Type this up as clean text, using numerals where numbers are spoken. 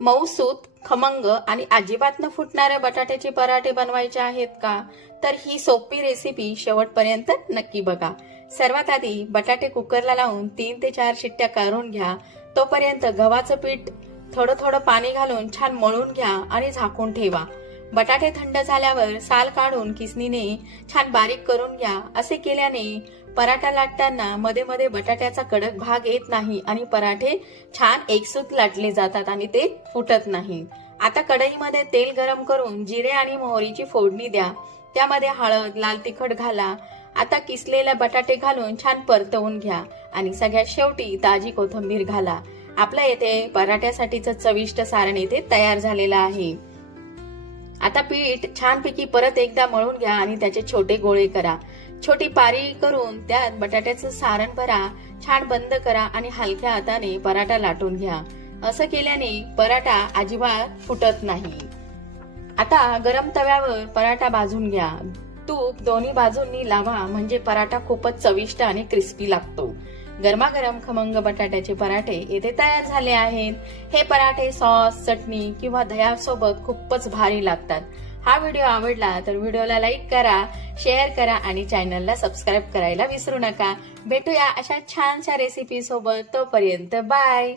मऊसूत, खमंग आणि अजिबात न फुटणारे बटाट्याचे पराठे बनवायचे आहेत का? तर ही सोपी रेसिपी शेवटपर्यंत नक्की बघा. सर्वात आधी बटाटे कुकरला लावून 3 ते 4 शिट्ट्या काढून घ्या. तोपर्यंत गव्हाचं पीठ थोडं थोडं पाणी घालून छान मळून घ्या आणि झाकून ठेवा. बटाटे थंड झाल्यावर साल काढून किसणीने छान बारीक करून घ्या. असे केल्याने पराठा लाटताना मध्ये मध्ये बटाट्याचा कडक भाग येत नाही आणि पराठे छान एकसूत लाटले जातात आणि ते फुटत नाही. आता कढईमध्ये तेल गरम करून जिरे आणि मोहरीची फोडणी द्या. त्यामध्ये हळद, लाल तिखट घाला. आता किसलेले बटाटे घालून छान परतवून घ्या आणि सगळ्यात शेवटी ताजी कोथिंबीर घाला. आपल्या येथे पराठ्यासाठीचं चविष्ट सारण येथे तयार झालेलं आहे. आता पीठ छानपैकी परत एकदा मळून घ्या आणि त्याचे छोटे गोळे करा. छोटी पारी करून त्यात बटाट्याचं सारण भरा. छान बंद करा आणि हलक्या हाताने पराठा लाटून घ्या. असं केल्याने पराठा अजिबात फुटत नाही. आता गरम तव्यावर पराठा भाजून घ्या. तूप दोन्ही बाजूंनी लावा म्हणजे पराठा खूपच चविष्ट आणि क्रिस्पी लागतो. गरमागरम खमंग बटाट्याचे पराठे येथे तयार झाले आहेत. हे पराठे सॉस, चटणी किंवा दह्यासोबत खूपच भारी लागतात. हा व्हिडिओ आवडला तर व्हिडिओला लाईक करा, शेअर करा आणि चॅनलला सबस्क्राईब करायला विसरू नका. भेटूया अशा छानशा रेसिपी सोबत. तोपर्यंत बाय.